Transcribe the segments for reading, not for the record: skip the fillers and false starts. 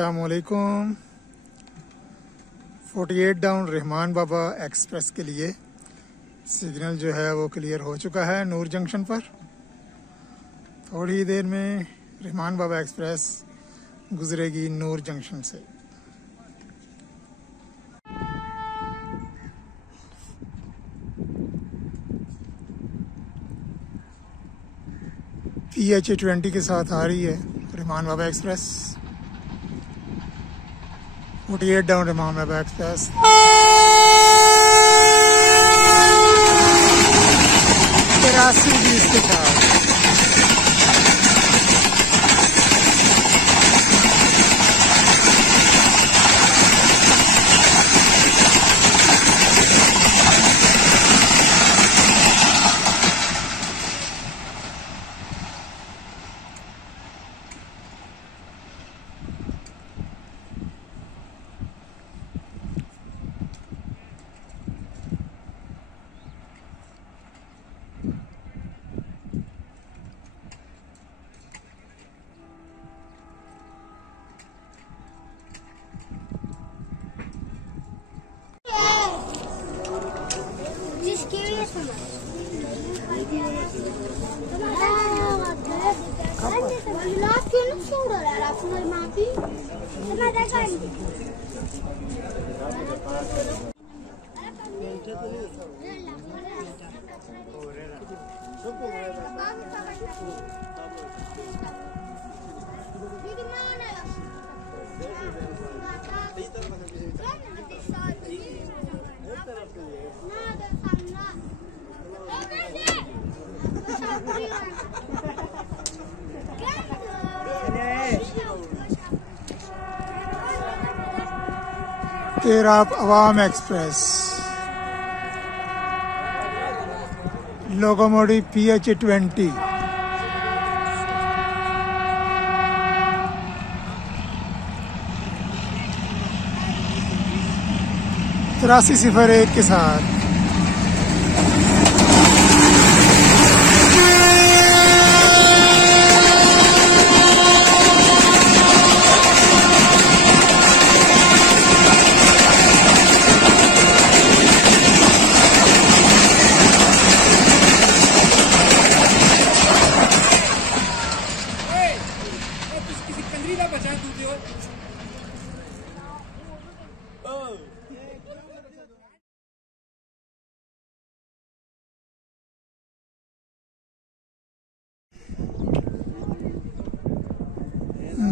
अस्सलामुअलैकुम। 48 डाउन रहमान बाबा एक्सप्रेस के लिए सिग्नल जो है वो क्लियर हो चुका है नूर जंक्शन पर। थोड़ी देर में रहमान बाबा एक्सप्रेस गुजरेगी नूर जंक्शन से। PH20 के साथ आ रही है रहमान बाबा एक्सप्रेस। 48 डाउन रहमान बाबा एक्सप्रेस 8320 के साथ। तेराब अवाम एक्सप्रेस लोकोमोटिव PH20 8301 के साथ।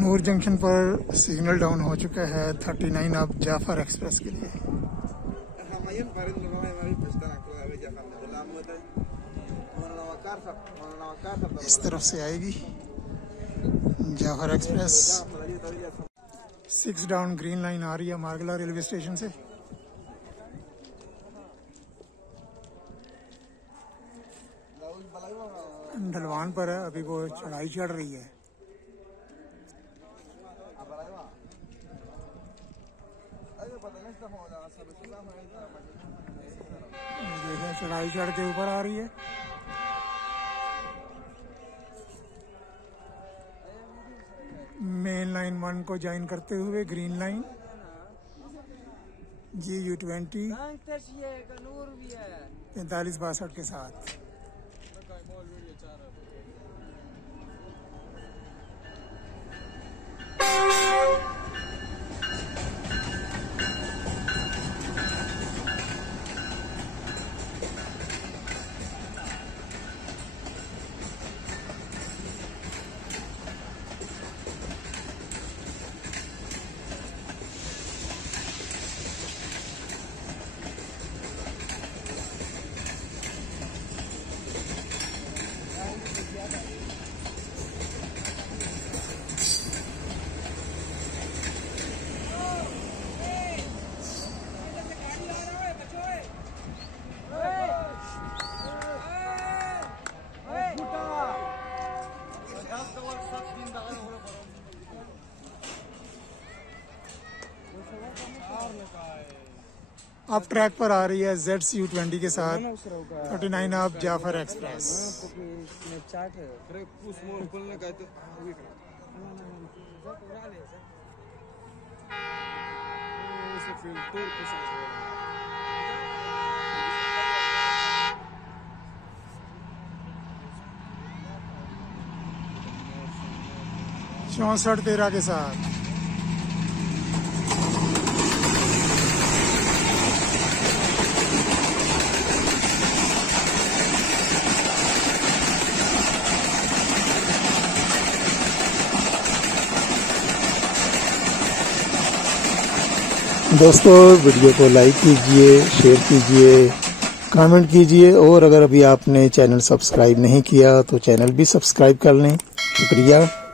नूर जंक्शन पर सिग्नल डाउन हो चुका है 39 अब जाफर एक्सप्रेस के लिए। इस तरफ से आएगी Jaffar express. 6 down green line आ रही है मार्गला रेलवे स्टेशन से। ढलवान पर है, अभी वो चढ़ाई चढ़ रही है। देखें चढ़ाई चढ़ के ऊपर आ रही है। मेन लाइन 1 को ज्वाइन करते हुए ग्रीन लाइन GU20 4562 के साथ। अब ट्रैक पर आ रही है ZCU20 के साथ 39 अब Jaffar express. se fue el turco, se fue. 6413 के साथ। दोस्तों वीडियो को लाइक कीजिए, शेयर कीजिए, कमेंट कीजिए और अगर अभी आपने चैनल सब्सक्राइब नहीं किया तो चैनल भी सब्सक्राइब कर लें। शुक्रिया।